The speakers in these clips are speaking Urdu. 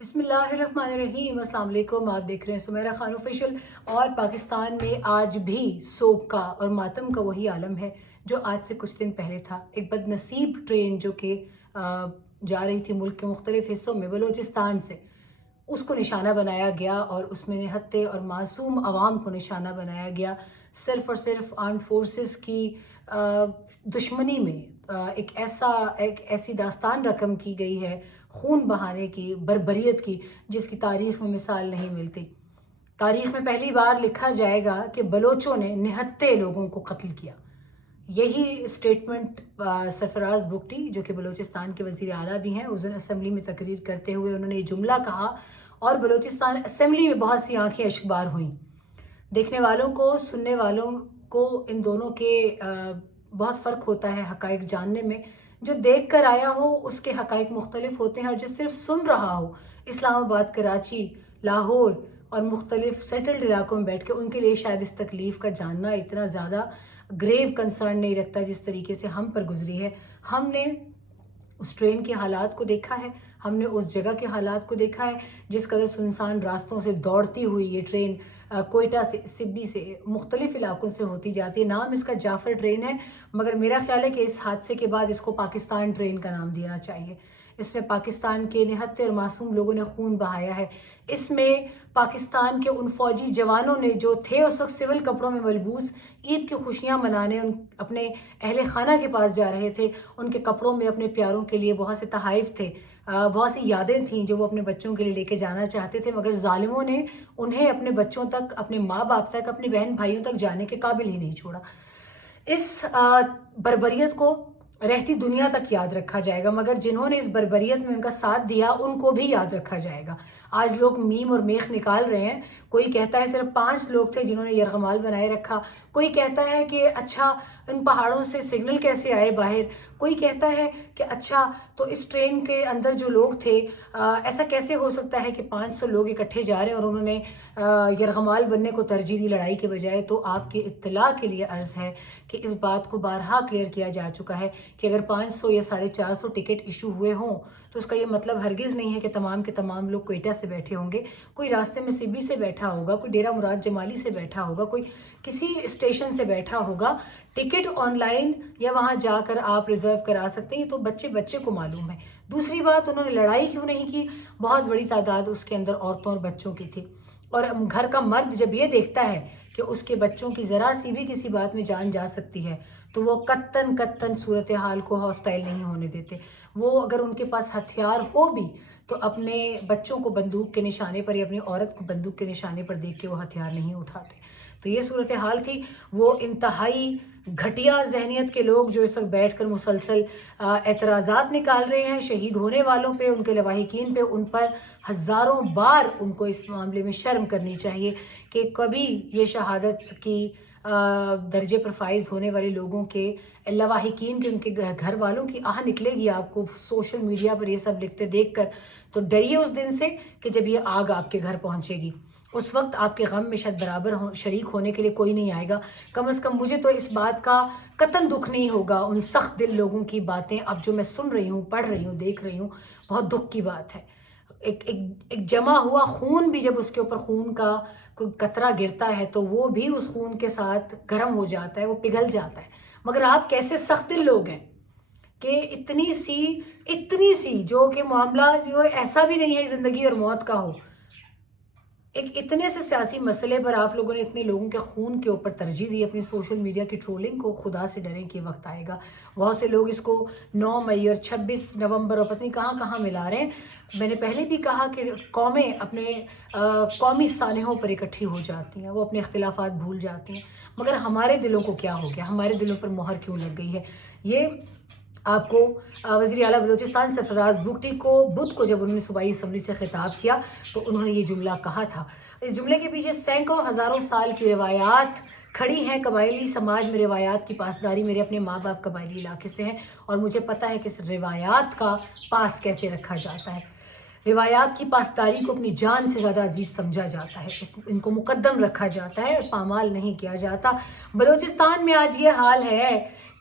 بسم اللہ الرحمن الرحیم، السلام علیکم۔ آپ دیکھ رہے ہیں سمیرہ خان آفیشیل۔ اور پاکستان میں آج بھی سوگ کا اور ماتم کا وہی عالم ہے جو آج سے کچھ دن پہلے تھا۔ ایک بد نصیب ٹرین جو کہ جا رہی تھی ملک کے مختلف حصوں میں بلوچستان سے، اس کو نشانہ بنایا گیا اور اس میں نہتے اور معصوم عوام کو نشانہ بنایا گیا، صرف اور صرف آرمڈ فورسز کی دشمنی میں ایک ایسی داستان رقم کی گئی ہے خون بہانے کی، بربریت کی، جس کی تاریخ میں مثال نہیں ملتی۔ تاریخ میں پہلی بار لکھا جائے گا کہ بلوچوں نے نہتے لوگوں کو قتل کیا۔ یہی سٹیٹمنٹ سرفراز بگٹی جو کہ بلوچستان کے وزیر اعلیٰ بھی ہیں، اس دن اسمبلی میں تقریر کرتے ہوئے انہوں نے یہ جملہ کہا اور بلوچستان اسمبلی میں بہت سی آنکھیں اشکبار ہوئیں۔ دیکھنے والوں کو، سننے والوں کو ان دونوں کے بہت فرق ہوتا ہے حقائق جاننے میں۔ جو دیکھ کر آیا ہو اس کے حقائق مختلف ہوتے ہیں، اور جو صرف سن رہا ہو اسلام آباد، کراچی، لاہور اور مختلف سیٹلڈ علاقوں میں بیٹھ کے، ان کے لیے شاید اس تکلیف کا جاننا اتنا زیادہ گریو کنسرن نہیں رکھتا جس طریقے سے ہم پر گزری ہے۔ ہم نے اس ٹرین کے حالات کو دیکھا ہے، ہم نے اس جگہ کے حالات کو دیکھا ہے جس قدر سنسان راستوں سے دوڑتی ہوئی یہ ٹرین کوئٹہ سے، سبی سے، مختلف علاقوں سے ہوتی جاتی ہے۔ نام اس کا جعفر ٹرین ہے، مگر میرا خیال ہے کہ اس حادثے کے بعد اس کو پاکستان ٹرین کا نام دینا چاہیے۔ اس میں پاکستان کے نہتے اور معصوم لوگوں نے خون بہایا ہے۔ اس میں پاکستان کے ان فوجی جوانوں نے جو تھے اس وقت سول کپڑوں میں ملبوس، عید کی خوشیاں منانے اپنے اہل خانہ کے پاس جا رہے تھے، ان کے کپڑوں میں اپنے پیاروں کے لیے بہت سے تحائف تھے، بہت سی یادیں تھیں جو وہ اپنے بچوں کے لیے لے کے جانا چاہتے تھے، مگر ظالموں نے انہیں اپنے بچوں تک، اپنے ماں باپ تک، اپنے بہن بھائیوں تک جانے کے قابل ہی نہیں چھوڑا۔ اس بربریت کو رہتی دنیا تک یاد رکھا جائے گا، مگر جنہوں نے اس بربریت میں ان کا ساتھ دیا ان کو بھی یاد رکھا جائے گا۔ آج لوگ میم اور میخ نکال رہے ہیں، کوئی کہتا ہے صرف 5 لوگ تھے جنہوں نے یرغمال بنائے رکھا، کوئی کہتا ہے کہ اچھا ان پہاڑوں سے سگنل کیسے آئے باہر، کوئی کہتا ہے کہ اچھا تو اس ٹرین کے اندر جو لوگ تھے ایسا کیسے ہو سکتا ہے کہ 500 لوگ اکٹھے جا رہے ہیں اور انہوں نے یرغمال بننے کو ترجیح دی لڑائی کے بجائے۔ تو آپ کی اطلاع کے لیے عرض ہے کہ اس بات کو بارہا کلیئر کیا جا چکا ہے کہ اگر 500 یا 450 ٹکٹ ایشو ہوئے ہوں تو اس کا یہ مطلب ہرگز نہیں ہے کہ تمام کے تمام لوگ کوئٹہ سے بیٹھے ہوں گے۔ کوئی راستے میں سبی سے بیٹھا ہوگا، کوئی ڈیرہ مراد جمالی سے بیٹھا ہوگا، کوئی کسی اسٹیشن سے بیٹھا ہوگا۔ ٹکٹ آن لائن یا وہاں جا کر آپ ریزرو کرا سکتے ہیں، یہ تو بچے کو معلوم ہے۔ دوسری بات، انہوں نے لڑائی کیوں نہیں کی؟ بہت بڑی تعداد اس کے اندر عورتوں اور بچوں کی تھی، اور گھر کا مرد جب یہ دیکھتا ہے کہ اس کے بچوں کی ذرا سی بھی کسی بات میں جان جا سکتی ہے تو وہ قطن صورتحال کو ہاسٹائل نہیں ہونے دیتے۔ وہ اگر ان کے پاس ہتھیار ہو بھی تو اپنے بچوں کو بندوق کے نشانے پر یا اپنی عورت کو بندوق کے نشانے پر دیکھ کے وہ ہتھیار نہیں اٹھاتے۔ تو یہ صورتحال تھی۔ وہ انتہائی گھٹیا ذہنیت کے لوگ جو اس وقت بیٹھ کر مسلسل اعتراضات نکال رہے ہیں شہید ہونے والوں پہ، ان کے لواحقین پہ، ان پر ہزاروں بار ان کو اس معاملے میں شرم کرنی چاہیے کہ کبھی یہ شہادت کی درجے پر فائز ہونے والے لوگوں کے لواحقین کے، ان کے گھر والوں کی آہ نکلے گی آپ کو سوشل میڈیا پر یہ سب لکھتے دیکھ کر، تو ڈریے اس دن سے کہ جب یہ آگ آپ کے گھر پہنچے گی۔ اس وقت آپ کے غم میں شاید برابر شریک ہونے کے لیے کوئی نہیں آئے گا۔ کم از کم مجھے تو اس بات کا قطعاً دکھ نہیں ہوگا ان سخت دل لوگوں کی باتیں اب جو میں سن رہی ہوں، پڑھ رہی ہوں، دیکھ رہی ہوں۔ بہت دکھ کی بات ہے۔ ایک جمع ہوا خون بھی جب اس کے اوپر خون کا کوئی قطرہ گرتا ہے تو وہ بھی اس خون کے ساتھ گرم ہو جاتا ہے، وہ پگھل جاتا ہے۔ مگر آپ کیسے سخت دل لوگ ہیں کہ اتنی سی جو کہ معاملہ جو ایسا بھی نہیں ہے زندگی اور موت کا ہو، ایک اتنے سے سیاسی مسئلے پر آپ لوگوں نے اتنے لوگوں کے خون کے اوپر ترجیح دی اپنی سوشل میڈیا کی ٹرولنگ کو۔ خدا سے ڈریں کہ وقت آئے گا۔ بہت سے لوگ اس کو 9 مئی اور 26 نومبر اور پتہ نہیں کہاں ملا رہے ہیں۔ میں نے پہلے بھی کہا کہ قومیں اپنے قومی سانحوں پر اکٹھی ہو جاتی ہیں، وہ اپنے اختلافات بھول جاتی ہیں، مگر ہمارے دلوں کو کیا ہو گیا؟ ہمارے دلوں پر مہر کیوں لگ گئی ہے؟ یہ آپ کو وزیر اعلیٰ بلوچستان سرفراز بگٹی کو بدھ کو جب انہوں نے صوبائی اسمبلی سے خطاب کیا تو انہوں نے یہ جملہ کہا تھا۔ اس جملے کے پیچھے سینکڑوں ہزاروں سال کی روایات کھڑی ہیں۔ قبائلی سماج میں روایات کی پاسداری، میرے اپنے ماں باپ قبائلی علاقے سے ہیں اور مجھے پتہ ہے کہ اس روایات کا پاس کیسے رکھا جاتا ہے۔ روایات کی پاسداری کو اپنی جان سے زیادہ عزیز سمجھا جاتا ہے، ان کو مقدم رکھا جاتا ہے اور پامال نہیں کیا جاتا۔ بلوچستان میں آج یہ حال ہے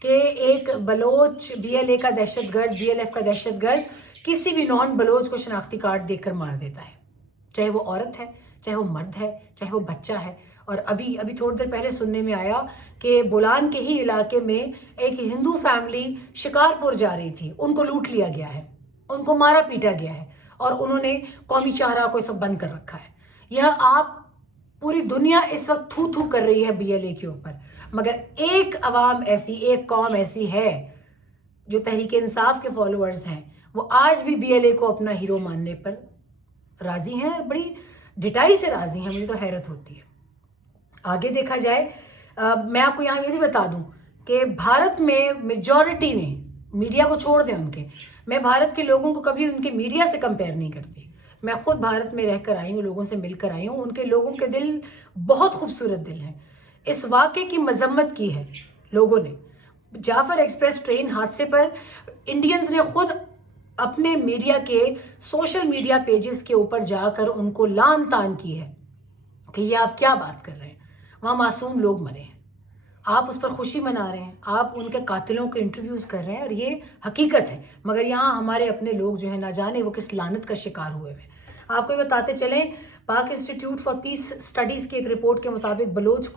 کہ ایک بلوچ BLA کا دہشت گرد، BLF کا دہشت گرد کسی بھی نان بلوچ کو شناختی کارڈ دیکھ کر مار دیتا ہے، چاہے وہ عورت ہے، چاہے وہ مرد ہے، چاہے وہ بچہ ہے۔ اور ابھی تھوڑی دیر پہلے سننے میں آیا کہ بولان کے ہی علاقے میں ایک ہندو فیملی شکارپور جا رہی تھی، ان کو لوٹ لیا گیا ہے، ان کو مارا پیٹا گیا ہے، اور انہوں نے قومی چارہ کو سب بند کر رکھا ہے۔ یہ آپ پوری دنیا اس وقت تھو تھو کر رہی ہے BLA کے اوپر، مگر ایک عوام ایسی، ایک قوم ایسی ہے جو تحریک انصاف کے فالوورز ہیں، وہ آج بھی BLA کو اپنا ہیرو ماننے پر راضی ہیں، اور بڑی ڈٹائی سے راضی ہیں۔ مجھے تو حیرت ہوتی ہے۔ آگے دیکھا جائے، میں آپ کو یہاں یہ نہیں بتا دوں کہ بھارت میں میجورٹی نے، میڈیا کو چھوڑ دیں ان کے، میں بھارت کے لوگوں کو کبھی ان کے میڈیا سے کمپیئر نہیں کرتی۔ میں خود بھارت میں رہ کر آئی ہوں، لوگوں سے مل کر آئی ہوں، ان کے لوگوں کے دل بہت خوبصورت دل ہیں۔ اس واقعے کی مذمت کی ہے لوگوں نے۔ جعفر ایکسپریس ٹرین حادثے پر انڈینز نے خود اپنے میڈیا کے سوشل میڈیا پیجز کے اوپر جا کر ان کو لعن طعن کی ہے کہ یہ آپ کیا بات کر رہے ہیں، وہاں معصوم لوگ مرے ہیں، آپ اس پر خوشی منا رہے ہیں، آپ ان کے قاتلوں کے انٹرویوز کر رہے ہیں، اور یہ حقیقت ہے۔ مگر یہاں ہمارے اپنے لوگ جو ہیں نہ جانے وہ کس لعنت کا شکار ہوئے ہوئے۔ آپ کو یہ بتاتے چلیں، پاک انسٹیٹیوٹ فار پیس اسٹڈیز کی ایک رپورٹ کے مطابق بلوچ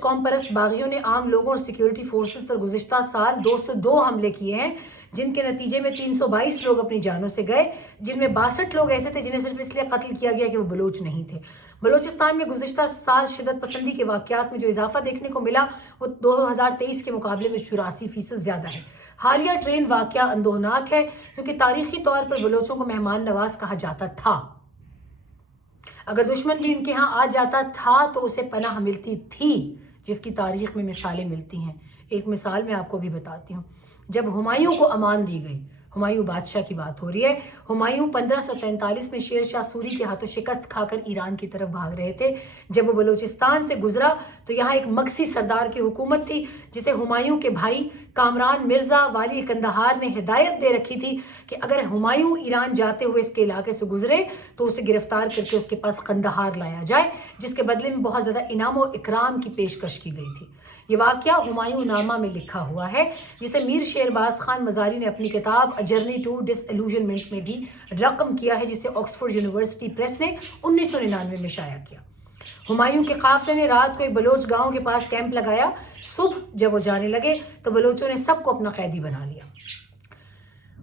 قوم پرست باغیوں نے عام لوگوں اور سیکیورٹی فورسز پر گزشتہ سال 202 حملے کیے ہیں، جن کے نتیجے میں 322 لوگ اپنی جانوں سے گئے، جن میں 62 لوگ ایسے تھے جنہیں صرف اس لیے قتل کیا گیا کہ وہ بلوچ نہیں تھے۔ بلوچستان میں گزشتہ سال شدت پسندی کے واقعات میں جو اضافہ دیکھنے کو ملا وہ 2023 کے مقابلے میں 84% زیادہ ہے۔ حالیہ ٹرین واقعہ اندوہناک ہے کیونکہ تاریخی طور پر بلوچوں کو مہمان نواز کہا جاتا تھا۔ اگر دشمن بھی ان کے ہاں آ جاتا تھا تو اسے پناہ ملتی تھی، جس کی تاریخ میں مثالیں ملتی ہیں۔ ایک مثال میں آپ کو بھی بتاتی ہوں۔ جب ہمایوں کو امان دی گئی، ہمایوں بادشاہ کی بات ہو رہی ہے، ہمایوں 1543 میں شیر شاہ سوری کے ہاتھوں شکست کھا کر ایران کی طرف بھاگ رہے تھے۔ جب وہ بلوچستان سے گزرا تو یہاں ایک مگسی سردار کی حکومت تھی جسے ہمایوں کے بھائی کامران مرزا والی قندھار نے ہدایت دے رکھی تھی کہ اگر ہمایوں ایران جاتے ہوئے اس کے علاقے سے گزرے تو اسے گرفتار کر کے اس کے پاس قندھار لایا جائے، جس کے بدلے میں بہت زیادہ انعام و اکرام کی پیشکش کی گئی تھی۔ یہ واقعہ ہمایوں نامہ میں لکھا ہوا ہے، جسے میر شیرباز خان مزاری نے اپنی کتاب اے جرنی ٹو ڈس ایلوژنمنٹ میں بھی رقم کیا ہے، جسے آکسفورڈ یونیورسٹی پریس نے 1999 میں شائع کیا۔ ہمایوں کے قافلے نے رات کو ایک بلوچ گاؤں کے پاس کیمپ لگایا۔ صبح جب وہ جانے لگے تو بلوچوں نے سب کو اپنا قیدی بنا لیا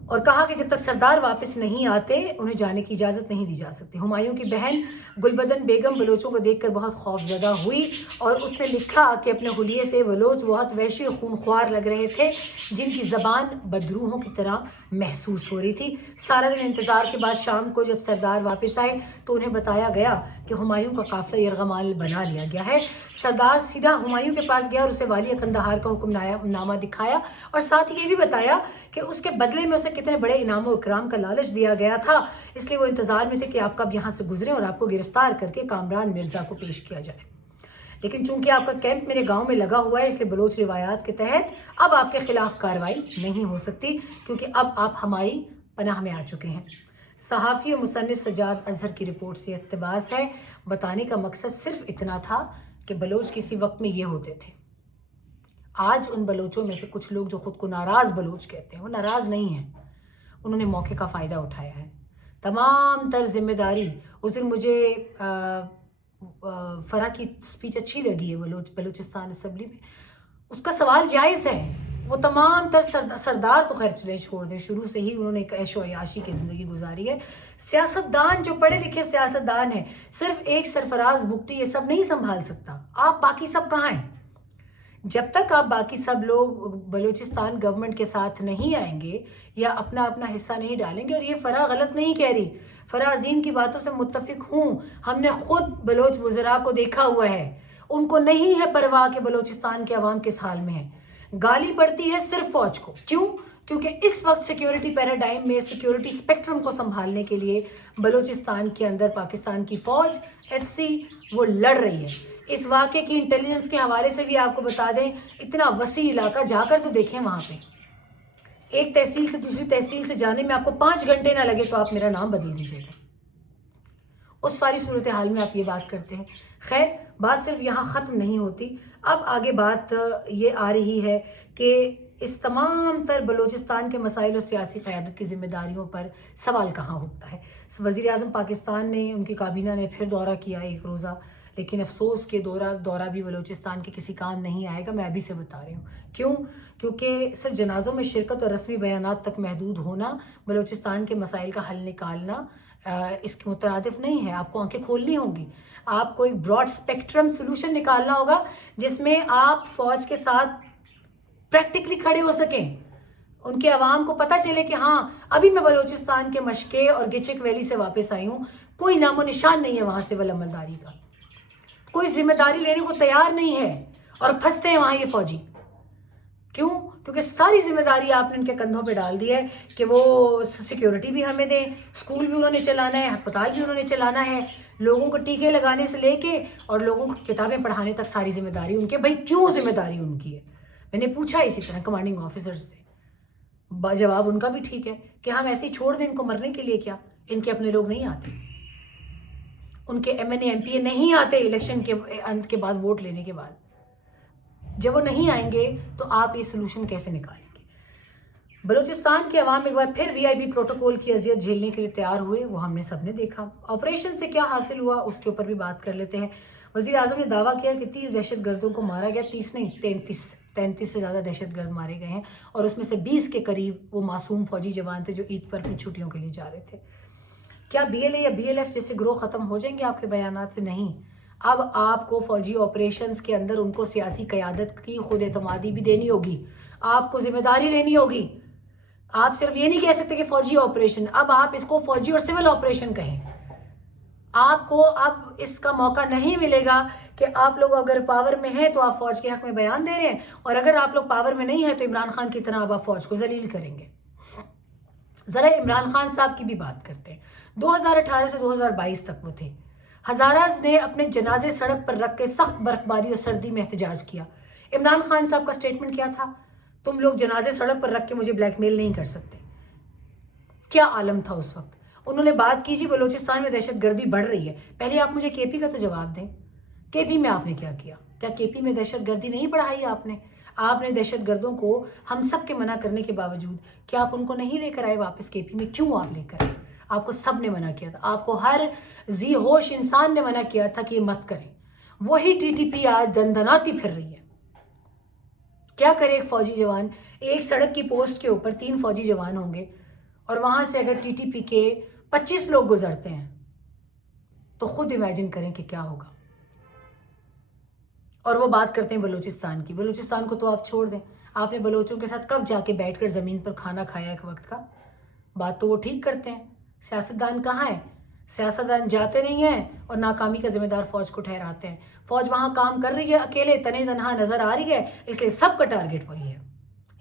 اور کہا کہ جب تک سردار واپس نہیں آتے انہیں جانے کی اجازت نہیں دی جا سکتی۔ ہمایوں کی بہن گلبدن بیگم بلوچوں کو دیکھ کر بہت خوفزدہ ہوئی اور اس نے لکھا کہ اپنے حلیے سے بلوچ بہت وحشی و خونخوار لگ رہے تھے، جن کی زبان بدروحوں کی طرح محسوس ہو رہی تھی۔ سارا دن انتظار کے بعد شام کو جب سردار واپس آئے تو انہیں بتایا گیا کہ ہمایوں کا قافلہ یرغمال بنا لیا گیا ہے۔ سردار سیدھا ہمایوں کے پاس گیا اور اسے والی قندھار کا حکم نامہ دکھایا اور ساتھ ہی یہ بھی بتایا کہ اس کے بدلے میں اسے کتنے بڑے انعام و اکرام کا لالچ دیا گیا تھا، اس لیے وہ انتظار میں تھے کہ آپ کب یہاں سے گزریں اور آپ کو گرفتار کر کے کامران مرزا کو پیش کیا جائے۔ لیکن چونکہ آپ کا کیمپ میرے گاؤں میں لگا ہوا ہے، اس لیے بلوچ روایات کے تحت اب آپ کے خلاف کارروائی نہیں ہو سکتی، کیونکہ اب آپ ہماری پناہ میں آ چکے ہیں۔ صحافی اور مصنف سجاد اظہر کی رپورٹ سے اقتباس ہے۔ بتانے کا مقصد صرف اتنا تھا کہ بلوچ کسی وقت میں یہ ہوتے تھے۔ آج ان بلوچوں میں سے کچھ لوگ جو خود کو ناراض بلوچ کہتے ہیں، وہ ناراض نہیں ہیں، انہوں نے موقع کا فائدہ اٹھایا ہے۔ تمام تر ذمہ داری، اس دن مجھے فرا کی سپیچ اچھی لگی ہے بلوچستان اسمبلی میں، اس کا سوال جائز ہے۔ وہ تمام تر سردار تو خیر چلے چھوڑ دیں، شروع سے ہی انہوں نے ایک عیش و عیاشی کی زندگی گزاری ہے۔ سیاستدان جو پڑھے لکھے سیاستدان ہیں، صرف ایک سرفراز بگٹی یہ سب نہیں سنبھال سکتا۔ آپ باقی سب کہاں ہیں؟ جب تک آپ باقی سب لوگ بلوچستان گورنمنٹ کے ساتھ نہیں آئیں گے یا اپنا حصہ نہیں ڈالیں گے، اور یہ فرا غلط نہیں کہہ رہی، فرا عظیم کی باتوں سے متفق ہوں، ہم نے خود بلوچ وزراء کو دیکھا ہوا ہے، ان کو نہیں ہے پرواہ کہ بلوچستان کے عوام کس حال میں ہے۔ گالی پڑتی ہے صرف فوج کو، کیوں؟ کیونکہ اس وقت سیکیورٹی پیراڈائم میں سیکیورٹی اسپیکٹرم کو سنبھالنے کے لیے بلوچستان کے اندر پاکستان کی فوج FC وہ لڑ رہی ہے۔ اس واقعے کی انٹیلیجنس کے حوالے سے بھی آپ کو بتا دیں، اتنا وسیع علاقہ، جا کر تو دیکھیں وہاں پہ، ایک تحصیل سے دوسری تحصیل سے جانے میں آپ کو 5 گھنٹے نہ لگے تو آپ میرا نام بدل دیجیے گا۔ اس ساری صورتحال میں آپ یہ بات کرتے ہیں۔ خیر، بات صرف یہاں ختم نہیں ہوتی، اب آگے بات یہ آ رہی ہے کہ اس تمام تر بلوچستان کے مسائل اور سیاسی قیادت کی ذمہ داریوں پر سوال کہاں اٹھتا ہے؟ وزیر اعظم پاکستان نے، ان کی کابینہ نے پھر دورہ کیا ایک روزہ، لیکن افسوس کہ دورہ بھی بلوچستان کے کسی کام نہیں آئے گا. میں ابھی سے بتا رہی ہوں کیوں. کیونکہ صرف جنازوں میں شرکت اور رسمی بیانات تک محدود ہونا بلوچستان کے مسائل کا حل نکالنا اس کے مترادف نہیں ہے. آپ کو آنکھیں کھولنی ہوں گی. آپ کو ایک براڈ اسپیکٹرم سلوشن نکالنا ہوگا جس میں آپ فوج کے ساتھ پریکٹیکلی کھڑے ہو سکیں. ان کے عوام کو پتہ چلے کہ ہاں ابھی میں بلوچستان کے مشکے اور گچک ویلی سے واپس آئی ہوں، کوئی نام و نشان نہیں ہے وہاں سے عملداری کا، کوئی ذمہ داری لینے کو تیار نہیں ہے، اور پھنستے ہیں وہاں یہ فوجی. کیوں؟ کیونکہ ساری ذمہ داری آپ نے ان کے کندھوں پہ ڈال دی ہے کہ وہ سیکیورٹی بھی ہمیں دیں، اسکول بھی انہوں نے چلانا ہے، ہسپتال بھی انہوں نے چلانا ہے، لوگوں کو ٹیکے لگانے سے لے کے اور لوگوں کو کتابیں پڑھانے تک ساری ذمہ داری ان کے. بھائی کیوں ذمہ داری ان کی ہے؟ میں نے پوچھا اسی طرح کمانڈنگ آفیسر سے. جواب ان کا بھی ٹھیک ہے کہ ہم ایسے ہی چھوڑ دیں ان کو مرنے کے لیے. کیا ان کے اپنے لوگ نہیں آتے؟ ان کے M N A M P A نہیں آتے الیکشن کے انت کے بعد، ووٹ لینے کے بعد؟ جب وہ نہیں آئیں گے تو آپ یہ سلوشن کیسے نکالیں گے؟ بلوچستان کے عوام ایک بار پھر وی آئی پی پروٹوکول کی اذیت جھیلنے کے لیے تیار ہوئے. وہ ہم نے سب نے دیکھا. آپریشن سے کیا حاصل ہوا اس کے اوپر بھی بات کر لیتے ہیں. وزیر اعظم نے دعویٰ کیا کہ 30 دہشت گردوں کو مارا گیا. 30 نہیں، 33 سے زیادہ دہشت گرد مارے گئے ہیں، اور اس میں سے 20 کے قریب وہ معصوم فوجی جوان تھے جو عید پر اپنی چھٹیوں کے لیے جا رہے تھے. کیا بی ایل اے یا بی ایل ایف جیسے گروہ ختم ہو جائیں گے آپ کے بیانات سے؟ نہیں. اب آپ کو فوجی آپریشنز کے اندر ان کو سیاسی قیادت کی خود اعتمادی بھی دینی ہوگی، آپ کو ذمہ داری لینی ہوگی. آپ صرف یہ نہیں کہہ سکتے کہ فوجی آپریشن، اب آپ اس کو فوجی اور سول آپریشن کہیں. آپ کو اب اس کا موقع نہیں ملے گا کہ آپ لوگ اگر پاور میں ہیں تو آپ فوج کے حق میں بیان دے رہے ہیں، اور اگر آپ لوگ پاور میں نہیں ہیں تو عمران خان کی طرح اب آپ فوج کو ذلیل کریں گے. ذرا عمران خان صاحب کی بھی بات کرتے ہیں. 2018 سے 2022 تک وہ تھے. ہزارہ نے اپنے جنازے سڑک پر رکھ کے سخت برفباری اور سردی میں احتجاج کیا. عمران خان صاحب کا سٹیٹمنٹ کیا تھا؟ تم لوگ جنازے سڑک پر رکھ کے مجھے بلیک میل نہیں کر سکتے. کیا عالم تھا اس وقت. انہوں نے بات کی جی بلوچستان میں دہشت گردی بڑھ رہی ہے. پہلے آپ مجھے کے پی کا تو جواب دیں. کے پی میں آپ نے کیا کیا؟ کیا کے پی میں دہشت گردی نہیں بڑھائی آپ نے؟ آپ نے دہشت گردوں کو ہم سب کے منع کرنے کے باوجود کیا آپ ان کو نہیں لے کر آئے واپس کے پی میں؟ کیوں آپ لے کر آئے؟ آپ کو سب نے منع کیا تھا. آپ کو ہر ذی ہوش انسان نے منع کیا تھا کہ یہ مت کریں. وہی ٹی ٹی پی آج دندناتی پھر رہی ہے. کیا کرے ایک فوجی جوان؟ ایک سڑک کی پوسٹ کے اوپر 3 فوجی جوان ہوں گے، اور وہاں سے اگر ٹی ٹی پی کے 25 لوگ گزرتے ہیں تو خود امیجن کریں کہ کیا ہوگا. اور وہ بات کرتے ہیں بلوچستان کی. بلوچستان کو تو آپ چھوڑ دیں. آپ نے بلوچوں کے ساتھ کب جا کے بیٹھ کر زمین پر کھانا کھایا ایک وقت کا؟ بات تو وہ ٹھیک کرتے ہیں. سیاستدان کہاں ہیں؟ سیاستدان جاتے نہیں ہیں اور ناکامی کا ذمہ دار فوج کو ٹھہراتے ہیں. فوج وہاں کام کر رہی ہے، اکیلے تنے تنہا نظر آ رہی ہے، اس لیے سب کا ٹارگٹ وہی ہے.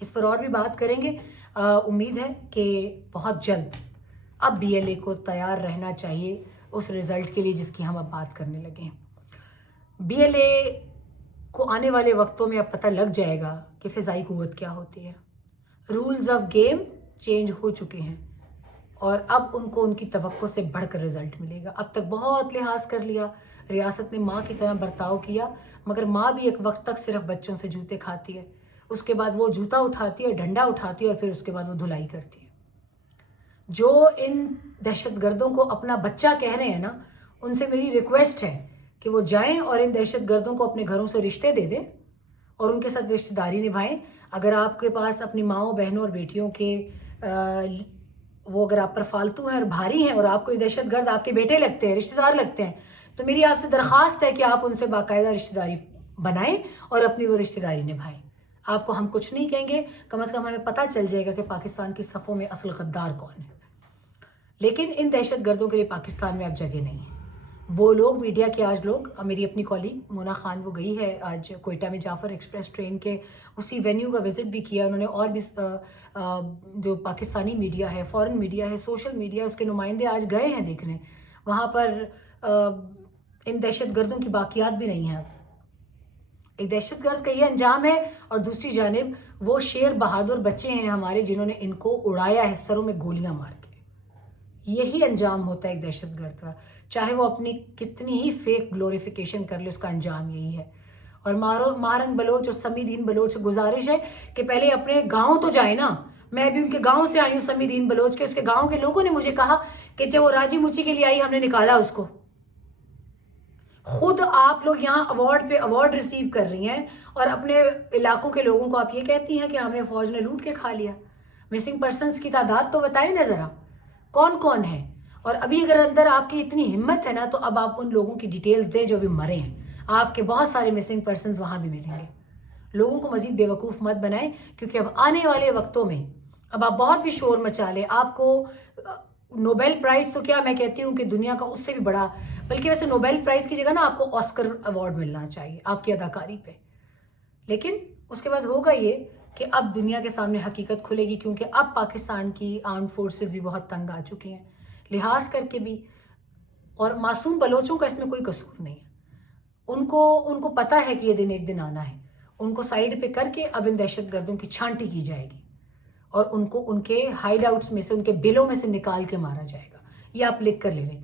اس پر اور بھی بات کریں گے. امید ہے کہ بہت جلد اب بی ایل اے کو تیار رہنا چاہیے اس رزلٹ کے لیے جس کی ہم اب بات کرنے لگے ہیں. بی ایل اے کو آنے والے وقتوں میں اب پتہ لگ جائے گا کہ فضائی قوت کیا ہوتی ہے. رولز آف گیم چینج ہو چکے ہیں، اور اب ان کو ان کی توقع سے بڑھ کر رزلٹ ملے گا. اب تک بہت لحاظ کر لیا، ریاست نے ماں کی طرح برتاؤ کیا، مگر ماں بھی ایک وقت تک صرف بچوں سے جوتے کھاتی ہے. اس کے بعد وہ جوتا اٹھاتی ہے، ڈنڈا اٹھاتی ہے، اور پھر اس کے بعد وہ دھلائی کرتی ہے. جو ان دہشت گردوں کو اپنا بچہ کہہ رہے ہیں نا، ان سے میری ریکویسٹ ہے کہ وہ جائیں اور ان دہشت گردوں کو اپنے گھروں سے رشتے دے دیں اور ان کے ساتھ رشتہ داری نبھائیں. اگر آپ کے پاس اپنی ماؤں، بہنوں اور بیٹیوں کے وہ اگر آپ پر فالتو ہیں اور بھاری ہیں اور آپ کو یہ دہشت گرد آپ کے بیٹے لگتے ہیں، رشتہ دار لگتے ہیں، تو میری آپ سے درخواست ہے کہ آپ ان سے باقاعدہ رشتہ داری بنائیں اور اپنی وہ رشتہ داری نبھائیں. آپ کو ہم کچھ نہیں کہیں گے، کم از کم ہمیں پتہ چل جائے گا کہ پاکستان کی صفوں میں اصل غدار کون ہے. لیکن ان دہشت گردوں کے لیے پاکستان میں اب جگہ نہیں ہے. وہ لوگ میڈیا کے آج لوگ، میری اپنی کالیگ مونا خان وہ گئی ہے آج کوئٹہ میں جعفر ایکسپریس ٹرین کے اسی وینیو کا وزٹ بھی کیا انہوں نے. اور بھی جو پاکستانی میڈیا ہے، فورن میڈیا ہے، سوشل میڈیا، اس کے نمائندے آج گئے ہیں دیکھنے. وہاں پر ان دہشت گردوں کی باقیات بھی نہیں ہیں. ایک دہشت گرد کا یہ انجام ہے، اور دوسری جانب وہ شیر بہادر بچے ہیں ہمارے جنہوں نے ان کو اڑایا ہے سروں میں گولیاں مار کے. یہی انجام ہوتا ہے ایک دہشت گرد کا، چاہے وہ اپنی کتنی ہی فیک گلوریفیکیشن کر لے، اس کا انجام یہی ہے. اور مارنگ بلوچ اور سمی دین بلوچ سے گزارش ہے کہ پہلے اپنے گاؤں تو جائے نا. میں بھی ان کے گاؤں سے آئی ہوں, سمی دین بلوچ کے. اس کے گاؤں کے لوگوں نے مجھے کہا کہ جب وہ راجی مچی کے لیے آئی ہم نے نکالا اس کو. خود آپ لوگ یہاں ایوارڈ پہ ایوارڈ ریسیو کر رہی ہیں اور اپنے علاقوں کے لوگوں کو آپ یہ کہتی ہیں کہ ہمیں فوج نے لوٹ کے کھا لیا. مسنگ پرسنس کی تعداد تو بتائیں نا ذرا, کون کون ہے. اور ابھی اگر اندر آپ کی اتنی ہمت ہے نا تو اب آپ ان لوگوں کی ڈیٹیلز دیں جو ابھی مرے ہیں. آپ کے بہت سارے مسنگ پرسنس وہاں بھی ملیں گے. لوگوں کو مزید بیوقوف مت بنائیں, کیونکہ اب آنے والے وقتوں میں اب آپ بہت بھی شور مچا لیں, آپ کو نوبیل پرائز تو کیا میں کہتی ہوں کہ دنیا کا اس سے بھی بڑا, بلکہ ویسے نوبیل پرائز کی جگہ نا آپ کو آسکر ایوارڈ ملنا چاہیے آپ کی اداکاری پہ. لیکن اس کے بعد ہوگا یہ کہ اب دنیا کے سامنے حقیقت کھلے گی, کیونکہ اب پاکستان کی آرمڈ فورسز بھی بہت تنگ آ چکی ہیں لحاظ کر کے بھی. اور معصوم بلوچوں کا اس میں کوئی قصور نہیں ہے. ان کو پتہ ہے کہ یہ دن ایک دن آنا ہے. ان کو سائیڈ پہ کر کے اب ان دہشت گردوں کی چھانٹی کی جائے گی اور ان کو ان کے ہائیڈ آؤٹس میں سے, ان کے بلوں میں سے نکال کے مارا جائے گا. یہ آپ لکھ کر لے لیں.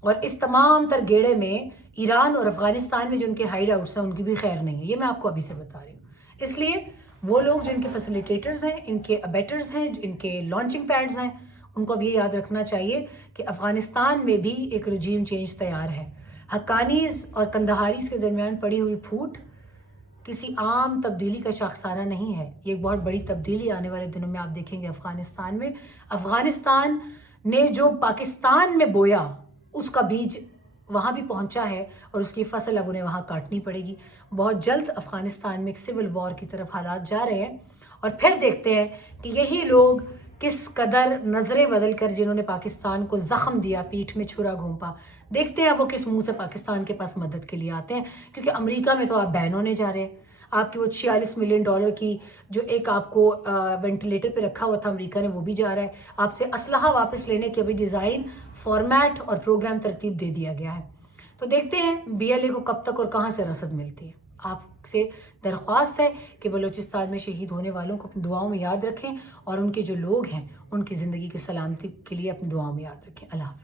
اور اس تمام تر گیڑے میں ایران اور افغانستان میں جو ان کے ہائیڈ آؤٹس ہیں ان کی بھی خیر نہیں ہے. یہ میں آپ کو ابھی سے بتا رہی ہوں. اس لیے وہ لوگ جو ان کے فیسیلیٹیٹرز ہیں, ان کے ابیٹرز ہیں, ان کے لانچنگ پیڈز ہیں, ان کو اب یہ یاد رکھنا چاہیے کہ افغانستان میں بھی ایک رجیم چینج تیار ہے. حقانیز اور کندہاریز کے درمیان پڑی ہوئی پھوٹ کسی عام تبدیلی کا شاخسانہ نہیں ہے. یہ ایک بہت بڑی تبدیلی آنے والے دنوں میں آپ دیکھیں گے افغانستان میں. افغانستان نے جو پاکستان میں بویا اس کا بیج وہاں بھی پہنچا ہے اور اس کی فصل اب انہیں وہاں کاٹنی پڑے گی. بہت جلد افغانستان میں ایک سول وار کی طرف حالات جا رہے ہیں اور پھر دیکھتے ہیں کہ یہی لوگ کس قدر نظریں بدل کر, جنہوں نے پاکستان کو زخم دیا, پیٹھ میں چھرا گھونپا, دیکھتے ہیں وہ کس منہ سے پاکستان کے پاس مدد کے لیے آتے ہیں. کیونکہ امریکہ میں تو آپ بین ہونے جا رہے ہیں. آپ کی وہ $46 ملین کی جو ایک آپ کو وینٹیلیٹر پہ رکھا ہوا تھا امریکہ نے, وہ بھی جا رہا ہے. آپ سے اسلحہ واپس لینے کے ابھی ڈیزائن, فارمیٹ اور پروگرام ترتیب دے دیا گیا ہے. تو دیکھتے ہیں BLA کو کب تک اور کہاں سے رسد ملتی ہے. آپ سے درخواست ہے کہ بلوچستان میں شہید ہونے والوں کو اپنی دعاؤں میں یاد رکھیں اور ان کے جو لوگ ہیں ان کی زندگی کی سلامتی کے لیے اپنی دعاؤں میں یاد رکھیں. اللہ حافظ.